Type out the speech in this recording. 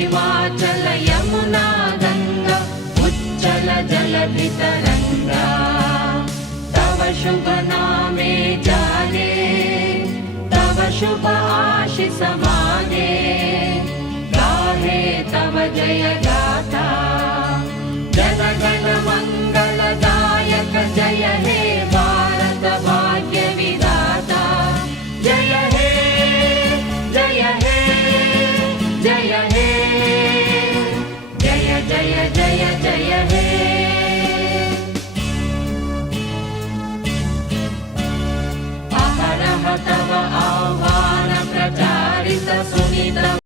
हिमाचल यमुना गंगा उच्चल जलधितरंगा तव शुभ नामे जागे तव शुभ आशीष मागे।